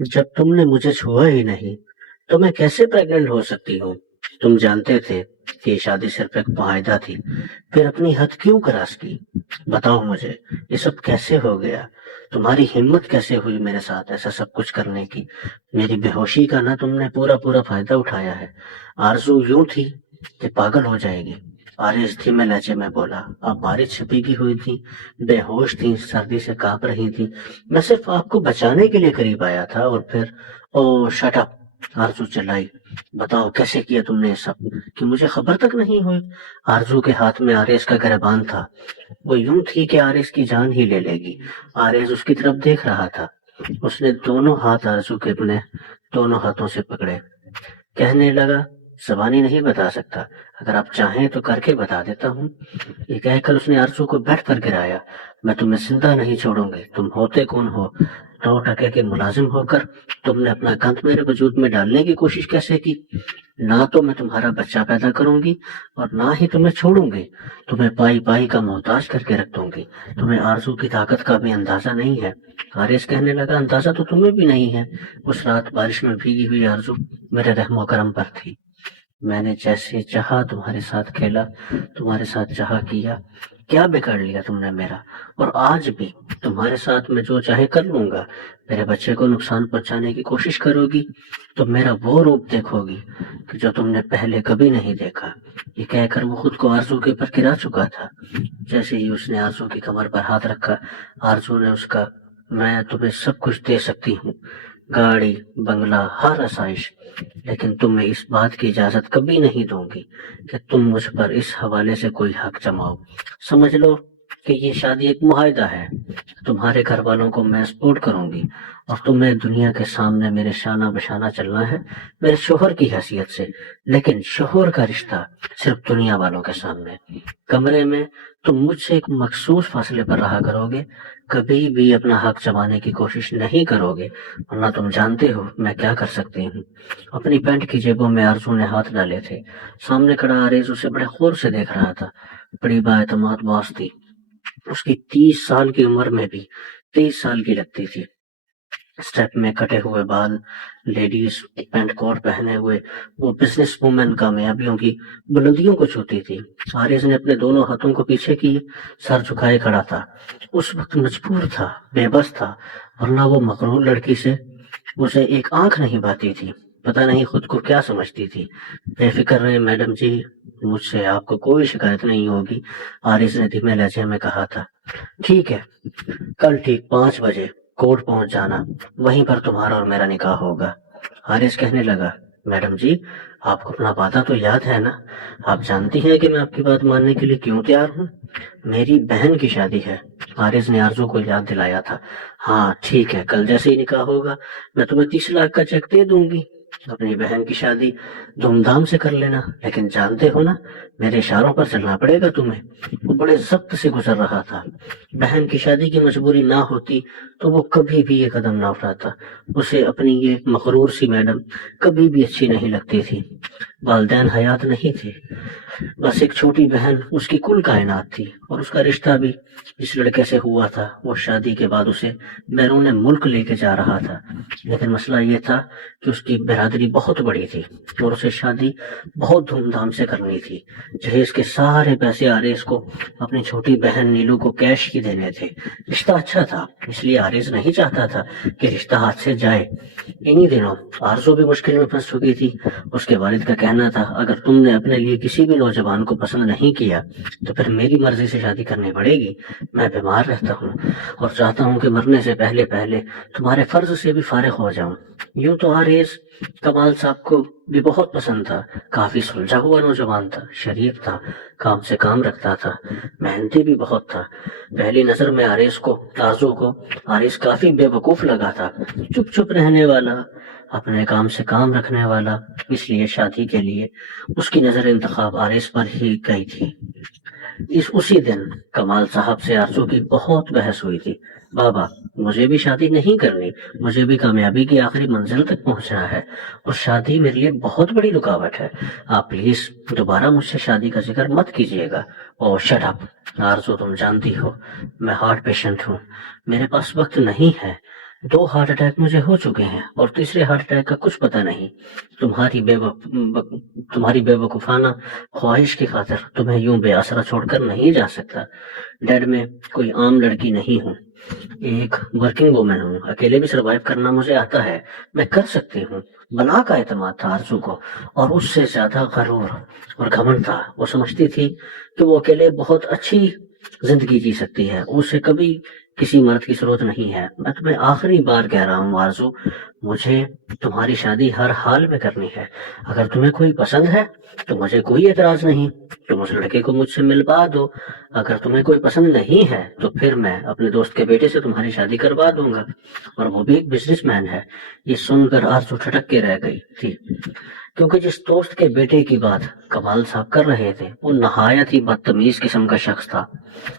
जब तुमने मुझे छुआ ही नहीं तो मैं कैसे प्रेग्नेंट हो सकती हूँ। तुम जानते थे कि ये शादी सिर्फ एक मुआहदा थी, फिर अपनी हद क्यों क्रॉस की। बताओ मुझे, ये सब कैसे हो गया। तुम्हारी हिम्मत कैसे हुई मेरे साथ ऐसा सब कुछ करने की। मेरी बेहोशी का ना तुमने पूरा पूरा फायदा उठाया है। आरजू यूं थी कि पागल हो जाएगी। आरिस धीमे लहजे में बोला, आप बारिश छिपी की हुई थी, बेहोश थी, सर्दी से कांप रही थी। मैं सिर्फ आपको बचाने के लिए करीब आया था और फिर ओ शट अप। आरजू चिल्लाई, बताओ कैसे किया तुमने ये सब कि मुझे खबर तक नहीं हुई। आरजू के हाथ में आरिस का गिरबान था। वो यूं थी कि आरिस की जान ही ले लेगी। आरिस उसकी तरफ देख रहा था। उसने दोनों हाथ आरजू के अपने दोनों हाथों से पकड़े। कहने लगा, ज़बानी नहीं बता सकता, अगर आप चाहें तो करके बता देता हूँ। ये कहकर उसने आरजू को बेड पर गिराया। मैं तुम्हें जिंदा नहीं छोड़ूंगी। तुम होते कौन हो। 9 टके के मुलाजिम होकर तुमने अपना गंध मेरे वजूद में डालने की कोशिश कैसे की। ना तो मैं तुम्हारा बच्चा पैदा करूंगी और ना ही तुम्हें छोड़ूंगी। तुम्हें पाई पाई का मोहताज करके रख दूंगी। तुम्हें आरजू की ताकत का भी अंदाजा नहीं है। हारिस कहने लगा, अंदाजा तो तुम्हें भी नहीं है। उस रात बारिश में भीगी हुई आरजू मेरे रहमो करम पर थी। मैंने जैसे चाहा तुम्हारे साथ खेला, तुम्हारे साथ चाहा किया। क्या बिगाड़ लिया तुमने मेरा। और आज भी तुम्हारे साथ मैं जो चाहे कर लूंगा। मेरे बच्चे को नुकसान पहुंचाने की कोशिश करोगी तो मेरा वो रूप देखोगी कि जो तुमने पहले कभी नहीं देखा। ये कहकर वो खुद को आरजू के ऊपर गिरा चुका था। जैसे ही उसने आरजू की कमर पर हाथ रखा, आरजू ने उसका, मैं तुम्हें सब कुछ दे सकती हूँ, गाड़ी, बंगला, हर आसाइश, लेकिन तुम्हें इस बात की इजाजत कभी नहीं दूंगी कि तुम मुझ पर इस हवाले से कोई हक जमाओ। समझ लो कि ये शादी एक मुआहदा है। तुम्हारे घर वालों को मैं सपोर्ट करूंगी और तुम्हें दुनिया के सामने मेरे शाना बशाना चलना है, मेरे शोहर की हैसियत से। लेकिन शोहर का रिश्ता सिर्फ दुनिया वालों के सामने। कमरे में तुम मुझसे एक मखसूस फासले पर रहा करोगे, कभी भी अपना हक जमाने की कोशिश नहीं करोगे, वरना तुम जानते हो मैं क्या कर सकती हूँ। अपनी पैंट की जेबों में आरजू ने हाथ डाले थे। सामने खड़ा आरिज उसे बड़े गौर से देख रहा था। बड़ी बाएतमाद बॉस थी। उसकी 30 साल की उम्र में भी 23 साल की लगती थी। स्टेप में कटे हुए बाल, लेडीज पैंट कोट पहने हुए वो बिजनेस वुमेन कामयाबियों की बुलंदियों को छूती थी। आरिज ने अपने दोनों हाथों को पीछे किए, सर झुकाए खड़ा था। उस वक्त मजबूर था, बेबस था, वरना वो मकरूर लड़की से उसे एक आंख नहीं भाती थी। पता नहीं खुद को क्या समझती थी। बेफिक्र रहे मैडम जी, मुझसे आपको कोई शिकायत नहीं होगी, आरिज ने धीमे लहजे में कहा था। ठीक है, कल ठीक 5 बजे कोर्ट पहुंच जाना, वहीं पर तुम्हारा और मेरा निकाह होगा। हारिस कहने लगा, मैडम जी, आपको अपना वादा तो याद है ना। आप जानती हैं कि मैं आपकी बात मानने के लिए क्यों तैयार हूँ। मेरी बहन की शादी है। हारिस ने आरजू को याद दिलाया था। हाँ ठीक है, कल जैसे ही निकाह होगा मैं तुम्हें 30 लाख का चेक दे दूंगी। अपनी बहन की शादी धूमधाम से कर लेना, लेकिन जानते हो ना, मेरे इशारों पर चलना पड़ेगा तुम्हें। वो बड़े जब्त से गुजर रहा था। बहन की शादी की मजबूरी ना होती तो वो कभी भी ये कदम ना उठाता। उसे अपनी ये मगरूर सी मैडम कभी भी अच्छी नहीं लगती थी। वालदैन हयात नहीं थे, बस एक छोटी बहन उसकी कुल कायनात थी। और उसका रिश्ता भी जिस लड़के से हुआ था वो शादी के बाद उसे बैरून मुल्क लेके जा रहा था। लेकिन मसला ये था कि उसकी बिरादरी बहुत बड़ी थी और उसे शादी बहुत धूमधाम से करनी थी। जहेज के सारे पैसे आरिस को अपनी छोटी बहन नीलू को कैश ही देने थे। रिश्ता अच्छा था, इसलिए आरिस नहीं चाहता था कि रिश्ता हाथ से जाए। इन्हीं दिनों आरजू भी मुश्किल में फंस चुकी थी। उसके वालिद का कहना था, अगर तुमने अपने लिए किसी भी नौजवान को पसंद नहीं किया तो फिर मेरी मर्जी से शादी करनी पड़ेगी। मैं बीमार रहता हूँ और चाहता हूँ कि मरने से पहले पहले तुम्हारे फर्ज से भी फारिग हो जाऊं। यूं तो हारिस कमाल साहब को भी बहुत पसंद था। काफी सुलझा हुआ नौजवान था, शरीफ था, काम से काम रखता था, मेहनती भी बहुत था। पहली नजर में आरजू को आरिस काफी बेवकूफ लगा था। चुप चुप रहने वाला, अपने काम से काम रखने वाला, इसलिए शादी के लिए उसकी नजर इंतखाब आरिस पर ही गई थी। उसी दिन कमाल साहब से आरजू की बहुत बहस हुई थी। बाबा, मुझे भी शादी नहीं करनी, मुझे भी कामयाबी की आखिरी मंजिल तक पहुंचना है और शादी मेरे लिए बहुत बड़ी रुकावट है। आप प्लीज दोबारा मुझसे शादी का जिक्र मत कीजिएगा। ओ शट अप आरजू, तुम जानती हो मैं हार्ट पेशेंट हूँ, मेरे पास वक्त नहीं है। 2 हार्ट अटैक मुझे हो चुके हैं और तीसरे हार्ट अटैक का कुछ पता नहीं। तुम्हारी बेवकूफाना ख्वाहिश की खातिर तुम्हें यूं बेआसरा छोड़कर नहीं जा सकता। डैड, मैं कोई आम लड़की नहीं हूँ, एक वर्किंग वुमन हूँ। अकेले भी सरवाइव करना मुझे आता है, मैं कर सकती हूँ। बला का एतमाद था आरजू को, और उससे ज्यादा गरूर और घमंड था। वो समझती थी कि वो अकेले बहुत अच्छी जिंदगी जी सकती है, उसे कभी किसी मर्द की जरूरत नहीं है। मैं तुम्हें आखिरी बार कह रहा हूँ आरजू, मुझे तुम्हारी शादी हर हाल में करनी है। अगर तुम्हें कोई पसंद है तो मुझे कोई एतराज नहीं, तुम उस लड़के को मुझसे मिलवा दो। अगर तुम्हें कोई पसंद नहीं है तो फिर मैं अपने दोस्त के बेटे से तुम्हारी शादी करवा दूंगा, और वो भी एक बिजनेसमैन है। ये सुनकर आरजू ठटक के रह गई थी, क्योंकि जिस दोस्त के बेटे की बात कमाल साहब कर रहे थे वो नहायत ही बदतमीज किस्म का शख्स था,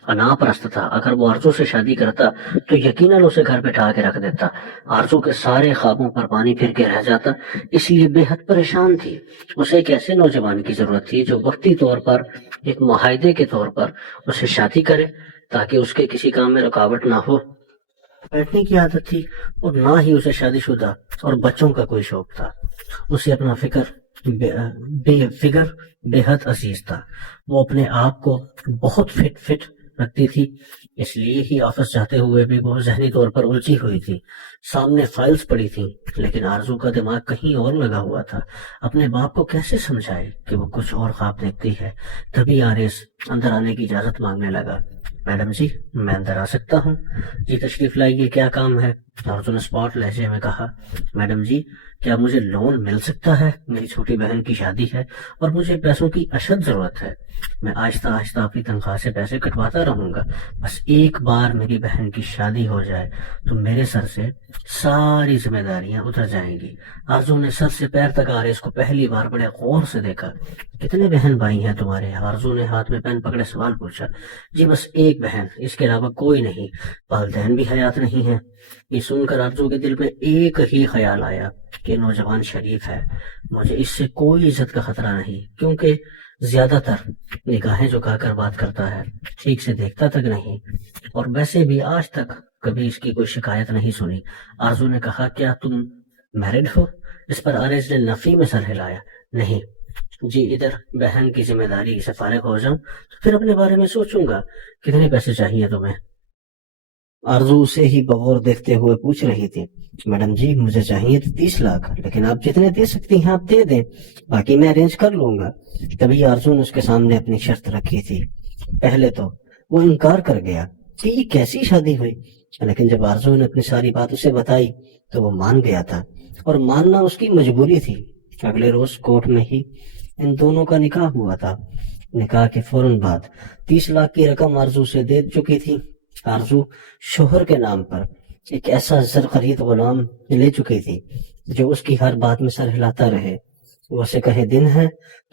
अनापरस्त था। अगर वो आरजू से शादी करता तो यकीनन उसे घर बैठा के रख देता। आरजू के सारे ख्वाबों पर पानी फिर के रह जाता, इसलिए बेहद परेशान थी। उसे एक ऐसे नौजवान की जरूरत थी जो वक्ती तौर पर, एक मुआहदे के तौर पर उसे शादी करे, ताकि उसके किसी काम में रुकावट ना हो। बैठने की आदत थी, और ना ही उसे शादीशुदा और बच्चों का कोई शौक था। उसे अपना फिगर बेहद अजीज था। वो अपने आप को बहुत फिट रखती थी, इसलिए ही ऑफिस जाते हुए भी वो जहनी तौर पर उलझी हुई थी। सामने फाइल्स पड़ी थी, लेकिन आरजू का दिमाग कहीं और लगा हुआ था। अपने बाप को कैसे समझाए कि वो कुछ और ख्वाब देखती है। तभी आरिस अंदर आने की इजाजत मांगने लगा। मैडम जी, मैं अंदर आ सकता हूँ? जी तशरीफ लाइए, क्या काम है? आरजू ने स्पॉट लहजे में कहा। मैडम जी, क्या मुझे लोन मिल सकता है? मेरी छोटी बहन की शादी है और मुझे पैसों की अशद जरूरत है। मैं आहिस्ता आहिस्ता अपनी तनख्वाह से पैसे कटवाता रहूंगा। बस एक बार मेरी बहन की शादी हो जाए तो मेरे सर से सारी जिम्मेदारियां उतर जाएंगी। आरजू ने सर से पैर तक आरिस को पहली बार बड़े गौर से देखा। कितने बहन भाई हैं तुम्हारे? आरजू ने हाथ में पेन पकड़े सवाल पूछा। जी बस एक बहन, इसके अलावा कोई नहीं। वालिदैन भी हयात नहीं है। ये सुनकर आरजू के दिल में एक ही ख्याल आया कि नौजवान शरीफ है, मुझे इससे कोई इज्जत का खतरा नहीं, क्योंकि ज्यादातर निगाहें झुकाकर बात करता है, ठीक से देखता तक नहीं, और वैसे भी आज तक कभी इसकी कोई शिकायत नहीं सुनी। आरजू ने कहा, क्या तुम मैरिड हो? इस पर आरिस ने नफी में सर हिलाया। नहीं जी, इधर बहन की जिम्मेदारी से फारिग हो जाऊं तो फिर अपने बारे में सोचूंगा। कितने पैसे चाहिए तुम्हें? आरजू उसे ही बगौर देखते हुए पूछ रही थी। मैडम जी, मुझे चाहिए तो 30 लाख, लेकिन आप जितने दे सकती हैं आप दे दें, बाकी मैं अरेंज कर लूंगा। तभी आरजू ने उसके सामने अपनी शर्त रखी थी। पहले तो वो इनकार कर गया कि ये कैसी शादी हुई, लेकिन जब आरजू ने अपनी सारी बात उसे बताई तो वो मान गया था, और मानना उसकी मजबूरी थी। अगले रोज कोर्ट में ही इन दोनों का निकाह हुआ था। निकाह के फौरन बाद 30 लाख की रकम आरजू से दे चुकी थी। आरजू शोहर के नाम पर एक ऐसा जर खरीद गुलाम ले चुकी थी जो उसकी हर बात में सर हिलाता रहे। वो उसे कहे दिन है तो